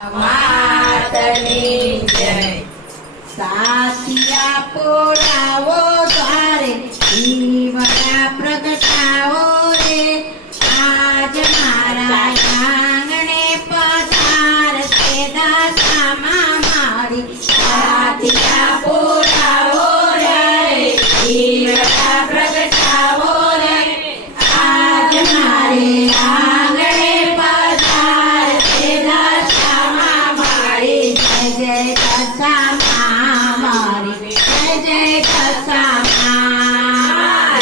માતની જય સાસિયા પોરાવો દ્વારે જીવના પ્રગટાવો રે આજ મારા આંગણે પધાર છે દાસામાં મારી સાસિયા પોરાવો રે જીવના પ્રગટાવો રે આજ મારે આંગણે પધાર છે દાસામાં મારી જય જય દશામાં મારી જય જય દશામાં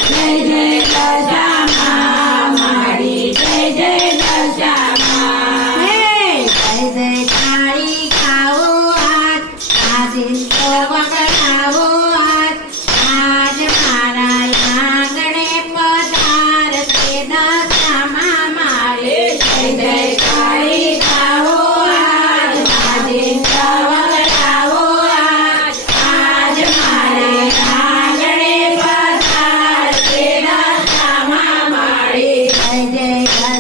જય જય દશામાં મારી જય જય દશામાં હે જય જય થાળી ખાઓ આજ તો વગડાવો આજ મારા આંગણે પધાર છે દશામાં મારી જય જય થાળી ખાઓ આજ તો વગડાવો આજ મારે આંગણે પધાર છે દશામાં મારી જય જય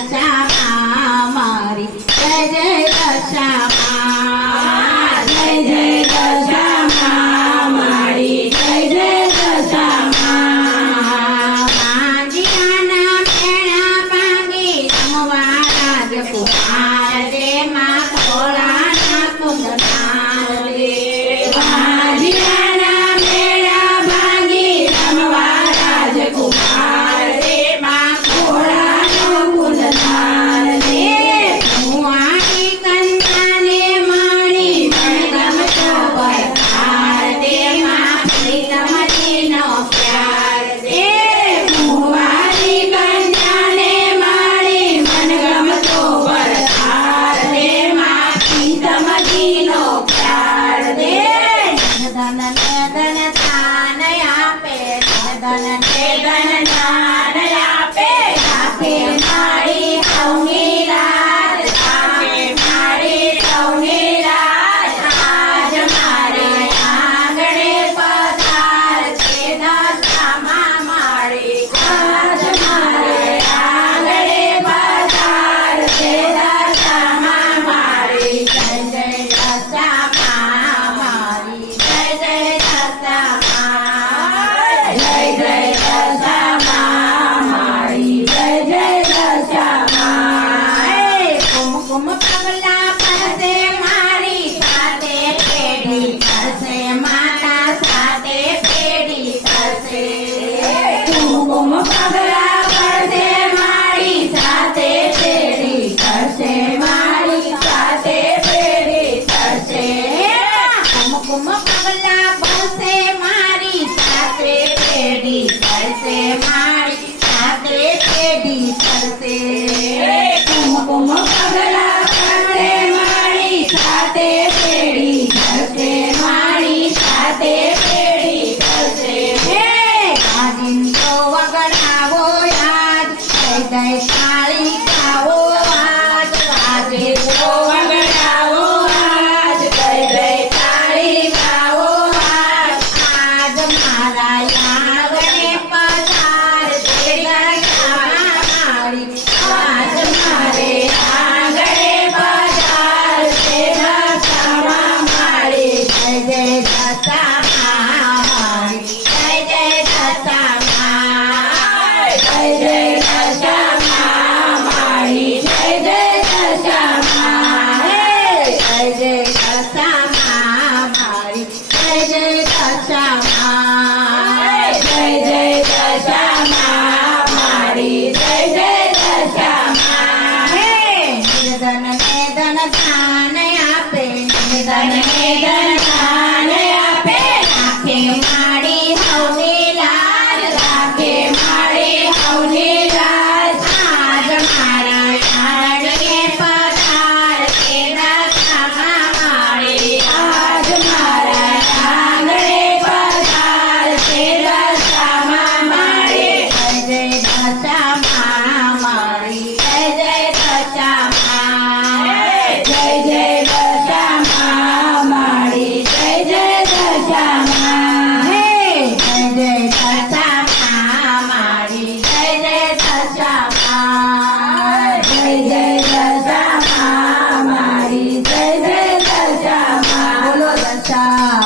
દશામાં મારી જય જય દશામાં જય જય દશામાં મારી જય જય દશામાં માંજીયાના મેળા ભાંગી રમવા રાજકુમાર રે માં ભોળાના કુંદનાર રે માંજીયાના મેળા ભાંગી રમવા રાજકુમાર રે માં ભોળાનો કુંદનાર રે ભુવાની કન્યાને માણી મણગમતો વરદાર રે માં પ્રીતમજીનો પ્યાર રે ભુવાની કન્યાને માણી મનગમતો વરદાર રે માં પ્રીતમજીનો પ્યાર રે ધન ધન દાન આપે ધન દાન આપે આપે મારી સૌની રાત આપે મારી સૌની રાત આજ મારે આંગણે પધાર છે દશામાં મારી આજ મારે આંગણે પધાર છે દશામાં મારી જય જય દશામાં મારી જય જય દશામાં જય જય દશામાં મારી જય જય દશામાં કુમકુમ પગલા પરસે મારી સાથે પેઢી કરશે માતા સાથે પેઢી કરશે કુમકુમ પગલા પરસે મારી સાથે પેઢી કરશે મારી સાથે પેઢી કરશે કુમકુમ પગલા પરસે મારી સાથે પેઢી કરશે મારી સાથે પેઢી કરશે કુમકુમ પગલા પરસે મારી સાથે પેઢી કરશે મારી સાથે પેઢી કરશે હે આજીન તો વગડાવો યાદ જય જય થાળી ખાવો આજ આજે તો વગડાવો આજ જય જય થાળી ખાવો આજ મારા આંગણે પધાર છે દશામાં મારી આજ મારે આંગણે પધાર છે દશામાં મારી જય જય દશામાં મારી જય જય દશામાં જય જય દશામાં મારી જય જય દશામાં હે જય જય દશામાં મારી જય જય દશામાં જય જય દશામાં મારી જય જય દશામાં હે નિર્ધન ને ધન દાન આપે નિર્ધન ને ધન દાન આપે રાખે મારી હવની લાજ રાખે મારી હવની લાજ આજ મારા આંગણે પધાર છે દશામાં બચાવ